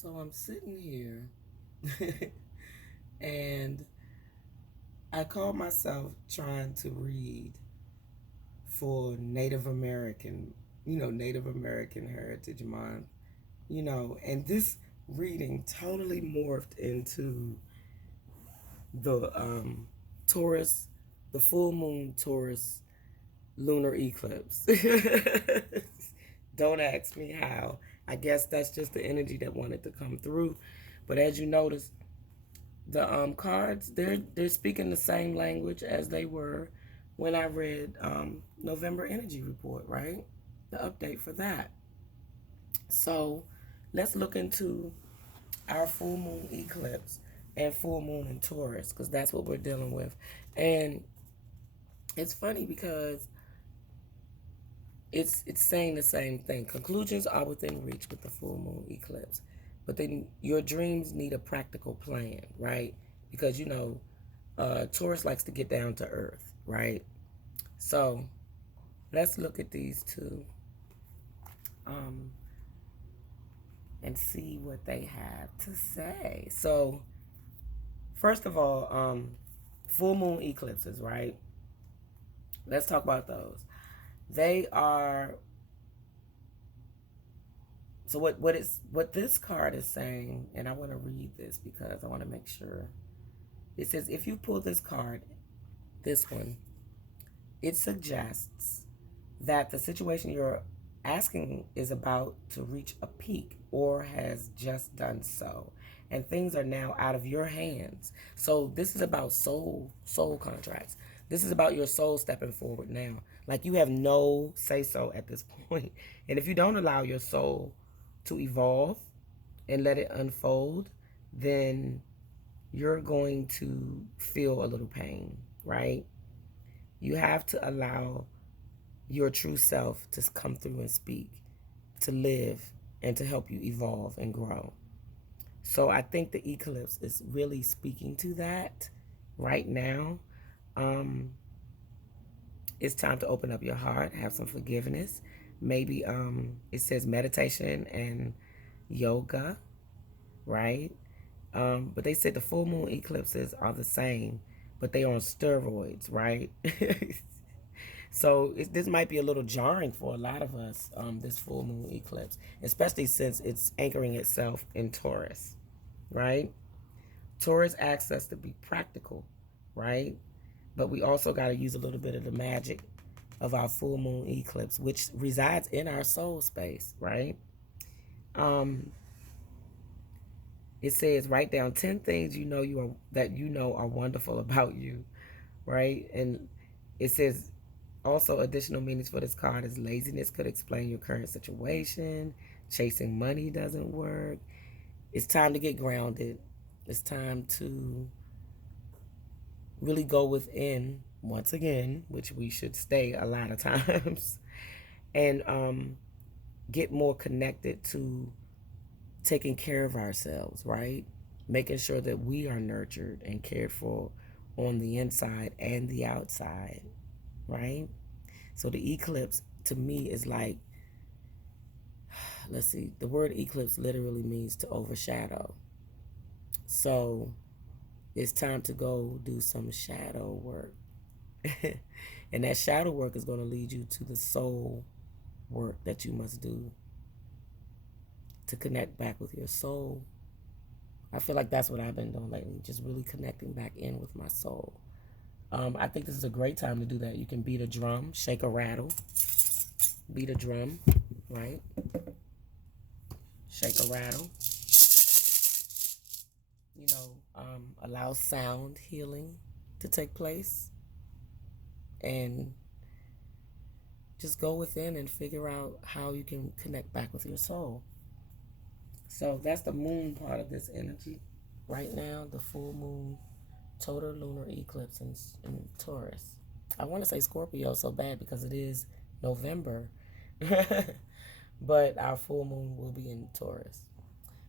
So I'm sitting here and I call myself trying to read for Native American, Native American Heritage Month, and this reading totally morphed into the Taurus, the full moon Taurus lunar eclipse. Don't ask me how. I guess that's just the energy that wanted to come through. But as you notice, the cards they're speaking the same language as they were when I read November energy report, right? The update for that. So let's look into our full moon eclipse and full moon in Taurus because that's what we're dealing with. And it's funny because it's saying the same thing. Conclusions are within reach with the full moon eclipse. But then your dreams need a practical plan, right? Because, Taurus likes to get down to earth, right? So let's look at these two and see what they have to say. So, first of all, full moon eclipses, right? Let's talk about those. They are. So what this card is saying, and I want to read this because I want to make sure. It says if you pull this card, this one, it suggests that the situation you're asking is about to reach a peak or has just done so, and things are now out of your hands. So this is about soul contracts. This is about your soul stepping forward now. Like you have no say so at this point. And if you don't allow your soul to evolve and let it unfold, then you're going to feel a little pain, right? You have to allow your true self to come through and speak, to live, and to help you evolve and grow. So I think the eclipse is really speaking to that right now. It's time to open up your heart, have some forgiveness. Maybe it says meditation and yoga, right? But they said the full moon eclipses are the same, but they are on steroids, right? So this might be a little jarring for a lot of us, this full moon eclipse, especially since it's anchoring itself in Taurus, right? Taurus asks us to be practical, right? But we also got to use a little bit of the magic of our full moon eclipse, which resides in our soul space, right? It says write down 10 things that you know are wonderful about you, right? And it says also additional meanings for this card is laziness could explain your current situation, chasing money doesn't work. It's time to get grounded. It's time to really go within once again, which we should stay a lot of times, and get more connected to taking care of ourselves, right? Making sure that we are nurtured and cared for on the inside and the outside, right? So the eclipse to me is like, let's see, the word eclipse literally means to overshadow. So it's time to go do some shadow work. And that shadow work is going to lead you to the soul work that you must do to connect back with your soul. I feel like that's what I've been doing lately, just really connecting back in with my soul. I think this is a great time to do that. You can beat a drum, shake a rattle, beat a drum, right? Shake a rattle. Allow sound healing to take place. And just go within and figure out how you can connect back with your soul. So that's the moon part of this energy. Right now, the full moon, total lunar eclipse in Taurus. I want to say Scorpio so bad because it is November. But our full moon will be in Taurus.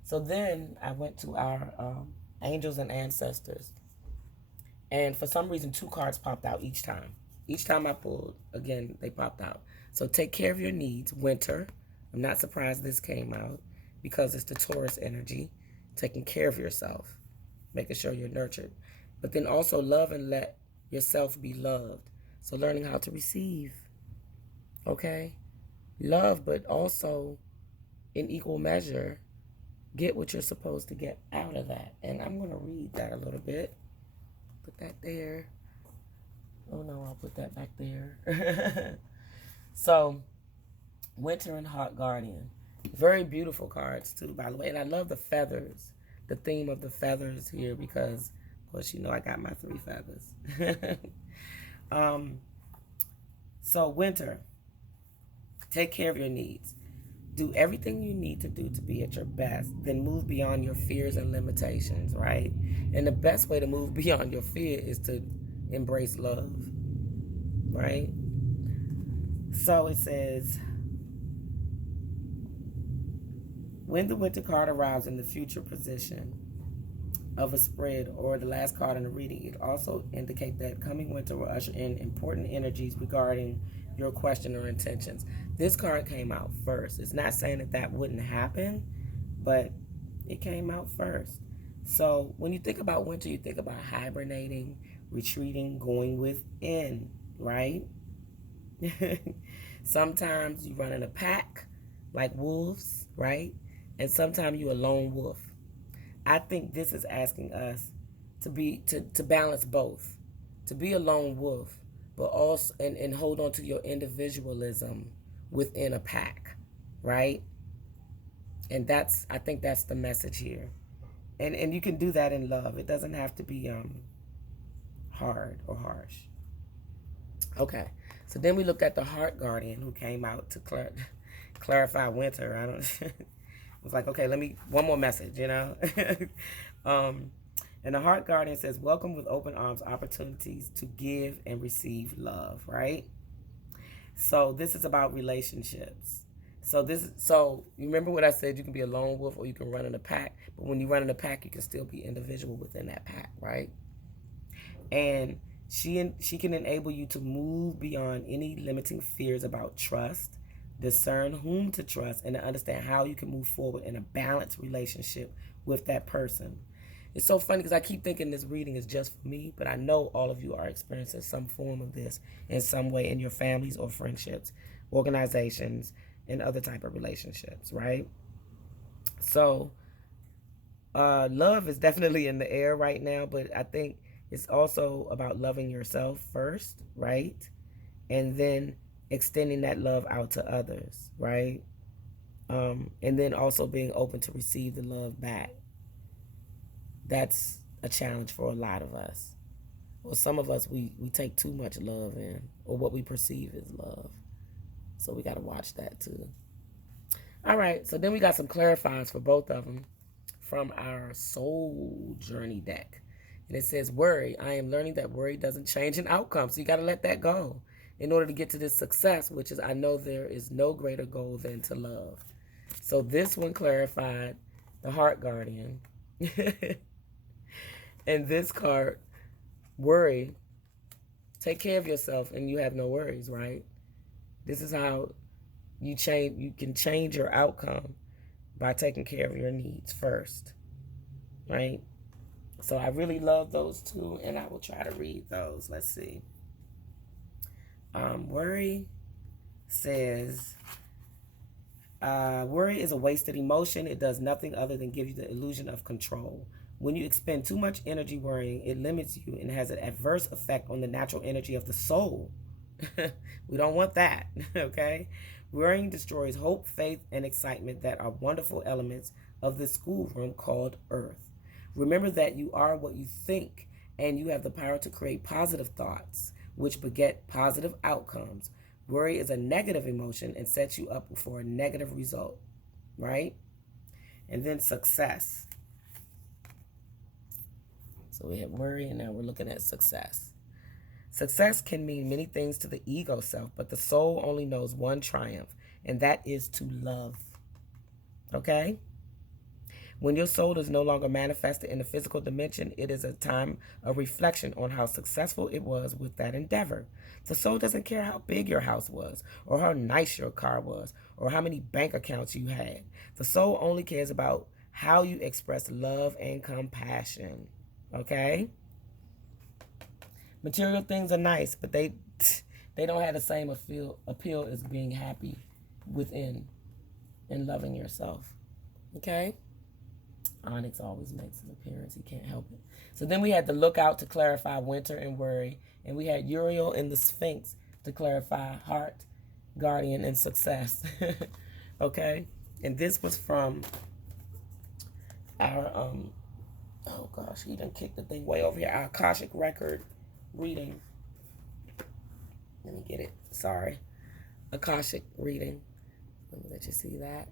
So then I went to our angels and ancestors. And for some reason, 2 cards popped out each time. Each time I pulled, again, they popped out. So take care of your needs. Winter. I'm not surprised this came out. because it's the Taurus energy, taking care of yourself, making sure you're nurtured. But then also love and let yourself be loved. So learning how to receive, okay? Love, but also in equal measure, get what you're supposed to get out of that. And I'm going to read that a little bit. Put that there. Oh no, I'll put that back there. So, Winter and Heart Guardian. Very beautiful cards too, by the way. And I love the feathers. The theme of the feathers here because, of course, you know I got my 3 feathers. So, Winter, take care of your needs. Do everything you need to do to be at your best. Then move beyond your fears and limitations, right? And the best way to move beyond your fear is to embrace love, right? So it says, when the Winter card arrives in the future position of a spread or the last card in the reading, it also indicates that coming winter will usher in important energies regarding your question or intentions. This card came out first. It's not saying that that wouldn't happen, but it came out first. So when you think about winter, you think about hibernating, retreating, going within, right? Sometimes you run in a pack like wolves, right? And sometimes you're a lone wolf. I think this is asking us to balance both, to be a lone wolf, but also and hold on to your individualism within a pack, right? And I think that's the message here. And you can do that in love. It doesn't have to be hard or harsh. Okay, so then we looked at the Heart Guardian who came out to clarify winter. I don't. It was like, okay, one more message, you know. And the Heart Guardian says, welcome with open arms opportunities to give and receive love, right? So this is about relationships. So you remember what I said? You can be a lone wolf or you can run in a pack. But when you run in a pack, you can still be individual within that pack, right? And she can enable you to move beyond any limiting fears about trust, discern whom to trust, and to understand how you can move forward in a balanced relationship with that person. It's so funny because I keep thinking this reading is just for me, but I know all of you are experiencing some form of this in some way in your families or friendships, organizations, and other type of relationships, right? So love is definitely in the air right now, but I think it's also about loving yourself first, right? And then extending that love out to others, right? And then also being open to receive the love back. That's a challenge for a lot of us. Well, some of us, we take too much love in, or what we perceive as love. So we got to watch that too. All right, so then we got some clarifiers for both of them from our Soul Journey deck. And it says, worry. I am learning that worry doesn't change an outcome. So you got to let that go in order to get to this success, which is, I know there is no greater goal than to love. So this one clarified the Heart Guardian. And this card, worry, take care of yourself and you have no worries, right? This is how you can change your outcome by taking care of your needs first, right? So I really love those two, and I will try to read those. Let's see. Worry says, worry is a wasted emotion. It does nothing other than give you the illusion of control. When you expend too much energy worrying, it limits you and has an adverse effect on the natural energy of the soul. We don't want that, okay? Worrying destroys hope, faith, and excitement that are wonderful elements of this schoolroom called Earth. Remember that you are what you think, and you have the power to create positive thoughts, which beget positive outcomes. Worry is a negative emotion and sets you up for a negative result, right? And then success. So we have worry, and now we're looking at success. Success can mean many things to the ego self, but the soul only knows one triumph, and that is to love. Okay? When your soul is no longer manifested in the physical dimension, it is a time of reflection on how successful it was with that endeavor. The soul doesn't care how big your house was, or how nice your car was, or how many bank accounts you had. The soul only cares about how you express love and compassion. Okay? Material things are nice, but they don't have the same appeal as being happy within and loving yourself. Okay? Onyx always makes an appearance. He can't help it. So then we had the lookout to clarify winter and worry. And we had Uriel and the Sphinx to clarify heart, guardian, and success. Okay? And this was from our, oh gosh, he done kicked the thing way over here. Our Akashic record reading. Let me get it. Sorry. Akashic reading. Let me let you see that.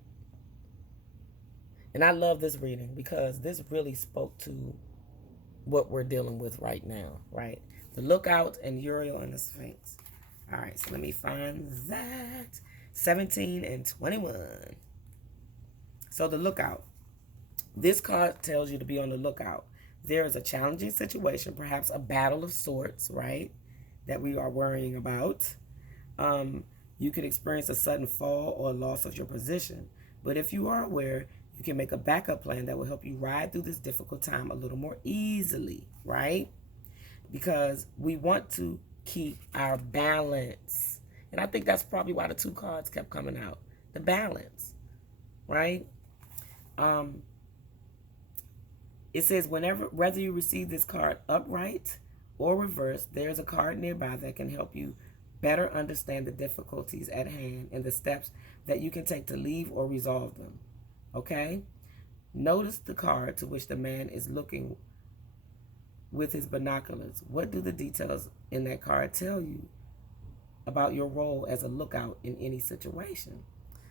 And I love this reading because this really spoke to what we're dealing with right now, right? The lookout and Uriel and the Sphinx. All right, so let me find that. 17 and 21. So the lookout. This card tells you to be on the lookout. There is a challenging situation, perhaps a battle of sorts, right, that we are worrying about. You could experience a sudden fall or loss of your position. But if you are aware, you can make a backup plan that will help you ride through this difficult time a little more easily, right? Because we want to keep our balance. And I think that's probably why the two cards kept coming out. The balance, right? It says whether you receive this card upright or reversed, there's a card nearby that can help you better understand the difficulties at hand and the steps that you can take to leave or resolve them. Okay? Notice the card to which the man is looking with his binoculars. What do the details in that card tell you about your role as a lookout in any situation?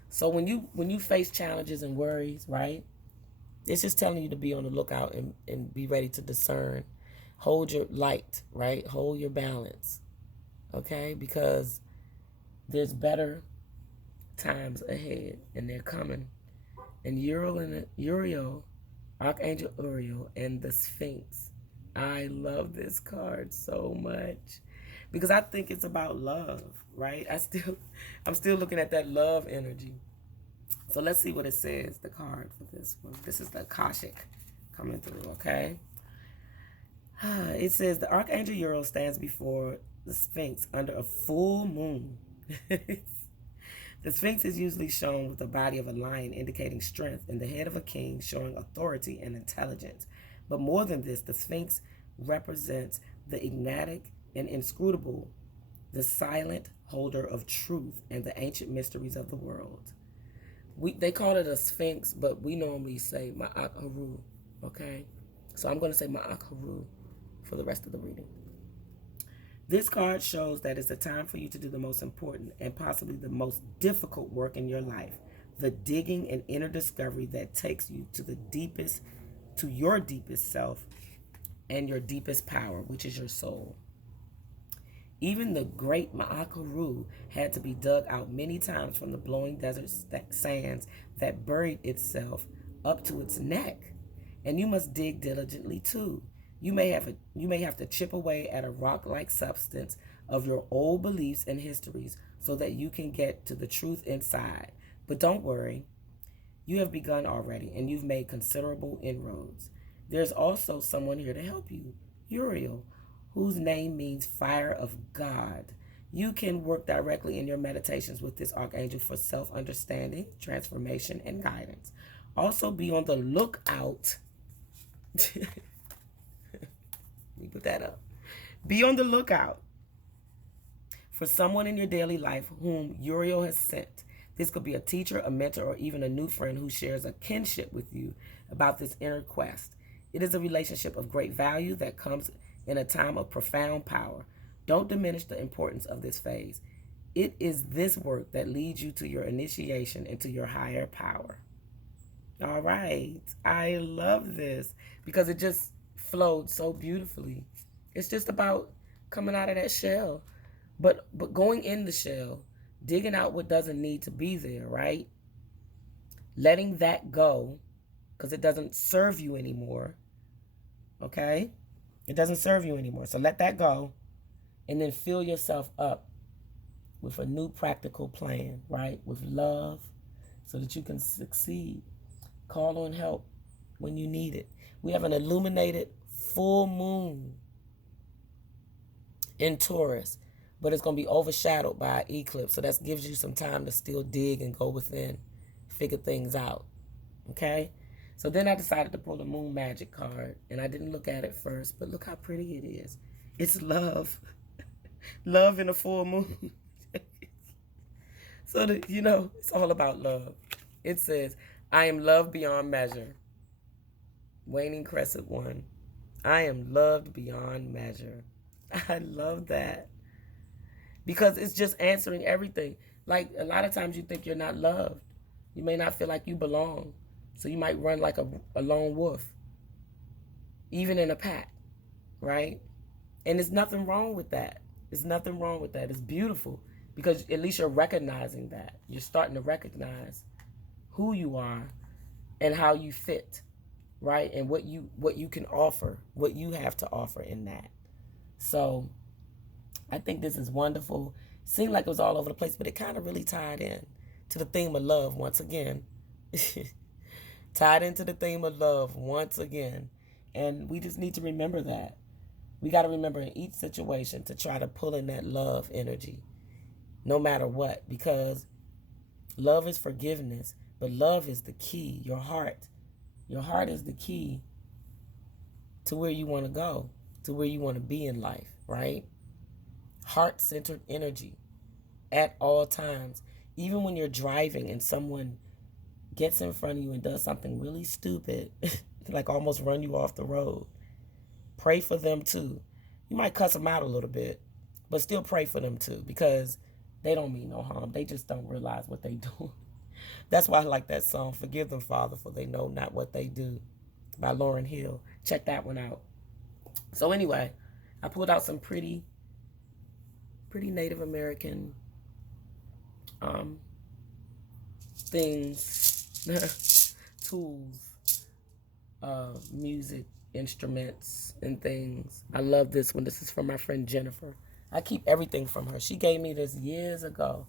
So when you face challenges and worries, right? It's just telling you to be on the lookout and be ready to discern. Hold your light, right? Hold your balance. Okay? Because there's better times ahead and they're coming. And Uriel, Archangel Uriel, and the Sphinx. I love this card so much because I think it's about love, right? I'm still looking at that love energy. So let's see what it says, the card for this one. This is the Akashic coming through, okay? It says the Archangel Uriel stands before the Sphinx under a full moon. The Sphinx is usually shown with the body of a lion, indicating strength, and the head of a king, showing authority and intelligence. But more than this, the Sphinx represents the enigmatic and inscrutable, the silent holder of truth and the ancient mysteries of the world. They call it a Sphinx, but we normally say Ma'ak Haru, okay? So I'm going to say Ma'ak Haru for the rest of the reading. This card shows that it's a time for you to do the most important and possibly the most difficult work in your life, the digging and inner discovery that takes you to your deepest self and your deepest power, which is your soul. Even the great Ma'akaru had to be dug out many times from the blowing desert sands that buried itself up to its neck. And you must dig diligently too. You may have to chip away at a rock-like substance of your old beliefs and histories so that you can get to the truth inside. But don't worry, you have begun already and you've made considerable inroads. There's also someone here to help you, Uriel, whose name means fire of God. You can work directly in your meditations with this archangel for self-understanding, transformation, and guidance. Also be on the lookout. Let me put that up. Be on the lookout for someone in your daily life whom Uriel has sent. This could be a teacher, a mentor, or even a new friend who shares a kinship with you about this inner quest. It is a relationship of great value that comes in a time of profound power. Don't diminish the importance of this phase. It is this work that leads you to your initiation into your higher power. All right. I love this because it just flowed so beautifully. It's just about coming out of that shell, but going in the shell, digging out what doesn't need to be there, right? Letting that go because it doesn't serve you anymore. Okay? It doesn't serve you anymore. So let that go and then fill yourself up with a new practical plan, right? With love so that you can succeed. Call on help when you need it. We have an illuminated full moon in Taurus, but it's going to be overshadowed by an eclipse. So that gives you some time to still dig and go within, figure things out. Okay? So then I decided to pull the Moon Magic card, and I didn't look at it first, but look how pretty it is. It's love. Love in a full moon. So, it's all about love. It says, I am loved beyond measure. Waning Crescent 1. I am loved beyond measure. I love that. Because it's just answering everything. Like, a lot of times you think you're not loved. You may not feel like you belong. So you might run like a lone wolf. Even in a pack. Right? And there's nothing wrong with that. There's nothing wrong with that. It's beautiful. Because at least you're recognizing that. You're starting to recognize who you are and how you fit. Right? And what you can offer. What you have to offer in that. So I think this is wonderful. Seemed like it was all over the place, but it kind of really tied in to the theme of love once again. Tied into the theme of love once again. And we just need to remember that. We got to remember in each situation to try to pull in that love energy, no matter what, because love is forgiveness, but love is the key. Your heart is the key to where you want to go, to where you want to be in life, right? Heart-centered energy at all times. Even when you're driving and someone gets in front of you and does something really stupid, like almost run you off the road, pray for them too. You might cuss them out a little bit, but still pray for them too, because they don't mean no harm. They just don't realize what they do. That's why I like that song, Forgive Them, Father, for they know not what they do, by Lauryn Hill. Check that one out. So anyway, I pulled out some pretty Native American things, tools, music, instruments, and things. I love this one. This is from my friend Jennifer. I keep everything from her. She gave me this years ago.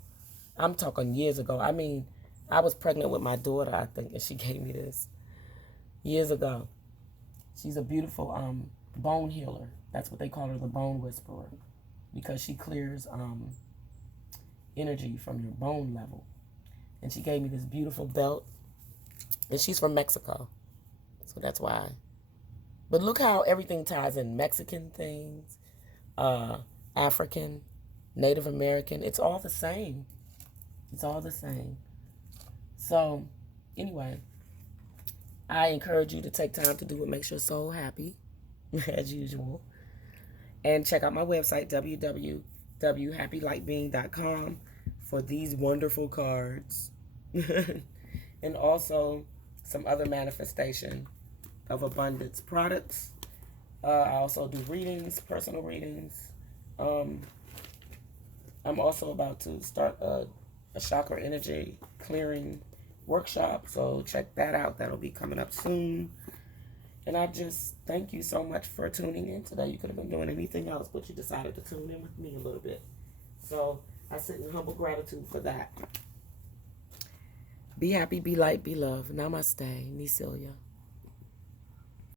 I'm talking years ago. I mean, I was pregnant with my daughter, I think, and she gave me this years ago. She's a beautiful bone healer. That's what they call her, the bone whisperer, because she clears energy from your bone level. And she gave me this beautiful belt. And she's from Mexico. So that's why. But look how everything ties in. Mexican things, African, Native American. It's all the same. It's all the same. So, anyway, I encourage you to take time to do what makes your soul happy, as usual. And check out my website, www.happylightbeing.com, for these wonderful cards. And also some other manifestation of abundance products. I also do readings, personal readings. I'm also about to start a chakra energy clearing workshop, so check that out. That'll be coming up soon. And I just thank you so much for tuning in today. You could have been doing anything else, but you decided to tune in with me a little bit. So I sit in humble gratitude for that. Be happy, be light, be love. Namaste Necilia.